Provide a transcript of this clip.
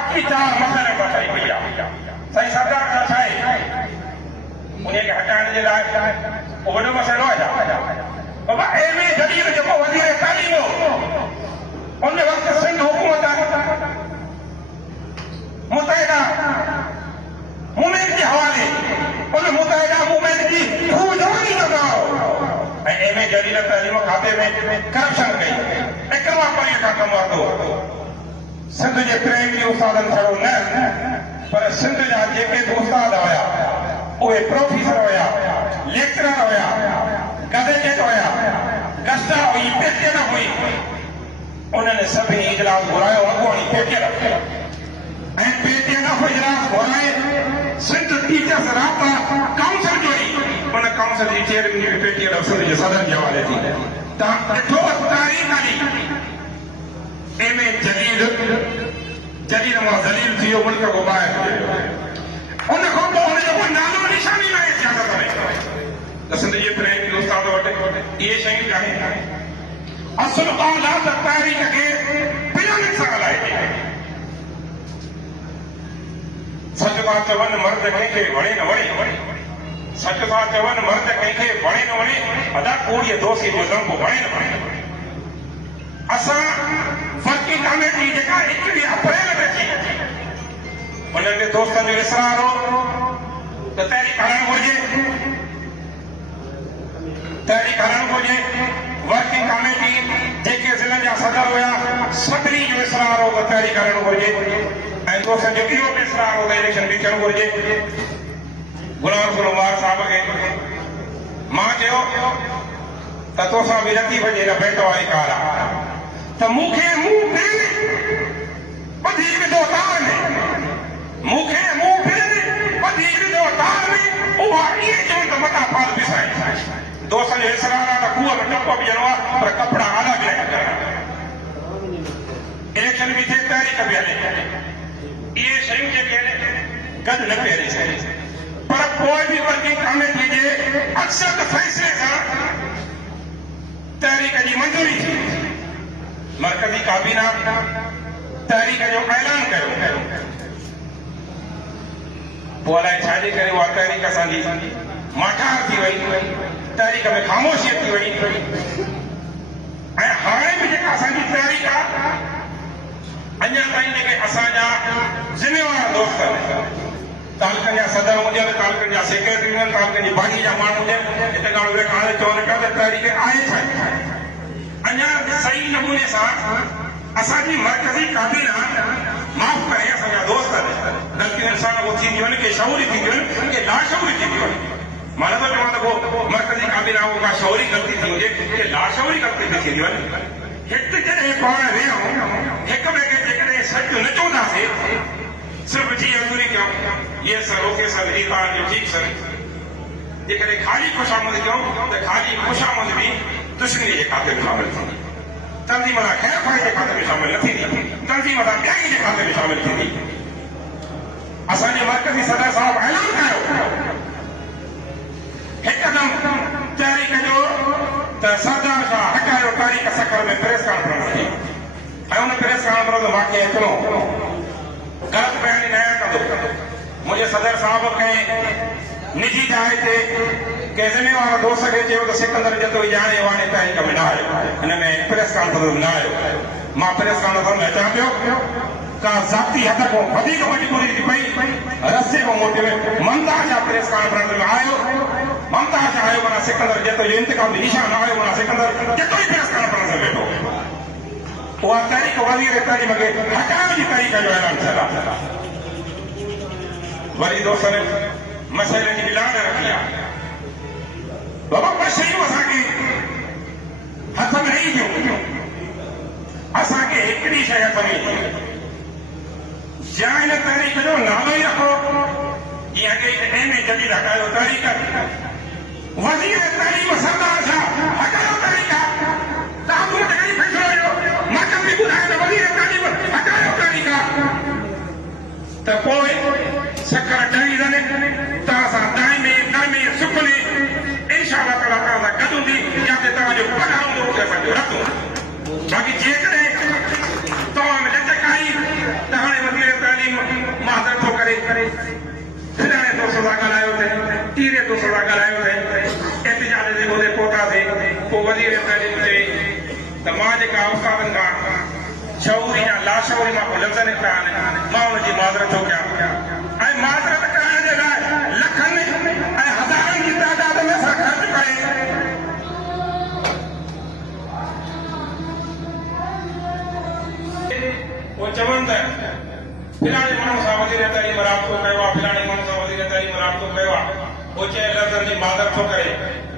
अखी चार मसइले बताई वई आहे साईं सरदार का छा आहे उन्हें खे हटाइण जे लाइ को वॾो मसइलो आहे बाबा एम ए जदीद जेको वज़ीर तालीम हो उन वक़्तु सिंध हुकूमत मुतहिदा मूवमेंट के हवाले उन मुतहिदा मूवमेंट की खूब जवानी लगाओ एम ए जदीद तालीम खाते में करप्शन कई इकवा परीअ खां कमु वरितो सिंध जे प्राइमरी उस्तादनि छड़ो न पर सिंध जा जेके बि उस्ताद हुया उहे प्रोफेसर हुया लेक्चरर हुया गजेटेड हुया गस्टा हुई पेटियल हुई उन्होंने सभिनी इजलास घुरायो अॻुवाणी पेटियल ऐं पेटियल इजलास घुराए सिंध टीचर्स राब्ता काउंसिल जोड़ी उन काउंसिल जी चेयरमैन बि पेटियल सिंध जे सदन जे हवाले थी तव्हां ॾिठो तारीख़ हली एम ए जदीद मां ज़लील थी वियो मुल्क खां ॿाहिरि उन खां पोइ हुनजो कोई नालो निशानी न आहे सियासत में त सिंध जे प्राइमरी उस्ताद वटि इहे शयूं कान्हे असुल औला त तारीख़ खे बिल्कुलु सां हलाए सच था चवनि मर्द कंहिंखे वणे न वणे सच था चवनि मर्द कंहिंखे वणे न वणे अदा कोड़ीअ दोस्ती जो ज़ंब वणे न वणे असां फर्की कमेटी जेका 21 अप्रैल में थी उन्हनि दोस्तनि जो इसरार हो त तहरीक हलणु घुरिजे वर्किंग कमेटी जेके ज़िलनि जा सदर हुया सभिनी जो इसरार हो त तहरीक हलणु घुरिजे ऐं दोस्तनि जो इहो बि इसरार हो त इलेक्शन बि थियणु घुरिजे गुलाम रसूल उमर साहब खे मां चयो त तोसां बि नथी वञे न बेटो आहे कारा त मूंखे मुंहुं फिर ॿधी विधो तार में मूंखे मुंहुं फिर ॿधी विधो तार में उहा ईअं चवनि त मथां फाल पिसाए दोस्तनि जो इसरार आहे त खूह में टप विझणो आहे पर कपिड़ा अलॻि लॻनि इलेक्शन बि थिए तारीख़ बि हले इहे शयूं जेके आहिनि गॾु न पिया हली सघे पर पोइ बि वर्किंग कमेटी जे अक्सर फ़ैसिले सां तहरीक जी मंज़ूरी थी मरकज़ी काबीना तहरीक जो ऐलान कयो पोइ अलाए छाजे करे उहा तहरीक असांजी माठार थी वई तहरीक में ख़ामोशी थी वई ऐं हाणे बि जेका असांजी तहरीक आहे अञा ताईं जेके असांजा ज़िम्मेवार दोस्त आहिनि तालुकनि जा सदर हुजनि तालुकनि जा सेक्रेटरी हुजनि तालुकनि जी बागी जा माण्हू हुजनि हिते ॻाल्हि वेखारे चवनि पिया त तहरीक आहे छा अञा सही नमूने सां असांजी मरकज़ी काबीना माफ़ करे असांजा दोस्त ग़लतियूं इंसान उहो थींदियूं आहिनि के शऊरी थींदियूं आहिनि के लाशऊरी थींदियूं आहिनि मां नथो चवां त को मरकज़ी काबीना उहो का शऊरी ग़लती थी हुजे के लाशऊरी ग़लती बि थींदियूं आहिनि हिते जॾहिं पाण वेहूं हिक ॿिए खे जेकॾहिं सच न चवंदासीं सिर्फ़ जी हज़ूरी कयूं ये सर ओके सर जी तव्हां जो ठीकु सर जेकॾहिं ख़ाली ख़ुशामद कयूं त ख़ाली ख़ुशामद बि दुश्मनी जे खाते में शामिल थींदी तंज़ीम सां ख़ैर ख़ाई जे खाते में शामिल न थींदी तंज़ीम सां ॿियाई जे खाते में शामिल थींदी असांजे मरकज़ी सदर साहिब ऐलान कयो हिकदमि तहरीक जो त सरदार शाह हटायो तारीख़ सकर में प्रेस कॉन्फ्रेंस थी ऐं उन प्रेस कॉन्फ्रेंस में मूंखे अचिणो ग़लति बयानी न कंदो मुंहिंजे सदर साहिब कंहिं निजी जाइ ते कंहिं ज़िम्मेवार दोस्त खे चयो त सिकंदर जतो ॼाणे वाणे तहरीक में न आयो हिन में प्रेस कॉन्फ्रेंस में न आयो मां प्रेस कॉन्फ्रेंस में अचां पियो का ज़ाती हद खां वधीक मजबूरी थी पई रस्ते खां मोटिवे ममता जा प्रेस कॉन्फ्रेंस में आयो ममता जा आयो माना सिकंदर जतो जो इंतकाम निशान आयो माना सिकंदर जतो ई प्रेस कॉन्फ्रेंस में वेठो उहा तहरीक वज़ीर तालीम खे हटाइण जी तहरीक जो ऐलान थियल वरी दोस्तनि मसइले जी लाॾ रखी आहे बाबा ॿ शयूं असांखे हथ में ई ॾियूं असांखे हिकिड़ी शइ हथ में या हिन तहरीक जो नालो ई रखो जीअं अॻे एम ए जदीद हटायो तहरीक वज़ीर तालीम सरदार शाह हटायो तहरीक तव्हां मूं वटि कॾहिं फ़ैसिलो हुयो मां कभी ॿुधायो त वज़ीर तालीम हटायो तहरीक त पोइ सकर ॾही रहे तव्हां सां दाइमे दरमे सुखने इंशाअल्लाह ताला तव्हां सां गॾु हूंदी जिते तव्हांजो पघार हूंदो उते असांजो रखो बाक़ी जेकॾहिं तव्हां में लचक आई त हाणे वज़ीर पोइ वज़ीर तालीम चई त मां जेका उस्तादनि खां शऊरी या लाशऊरी मां को लफ़्ज़ निकिता आहिनि मां हुनजी माज़रत थो कयां ऐं माज़रत करण जे लाइ लखनि ऐं हज़ारनि जी तादाद में असां ख़र्च करे वो चवनि त फिलाणे माण्हू सां वज़ीर तालीम राब्तो कयो आहे फिलाणे माण्हू सां वज़ीर तालीम राब्तो कयो आहे वो चए लफ़्ज़नि जी माज़रत थो करे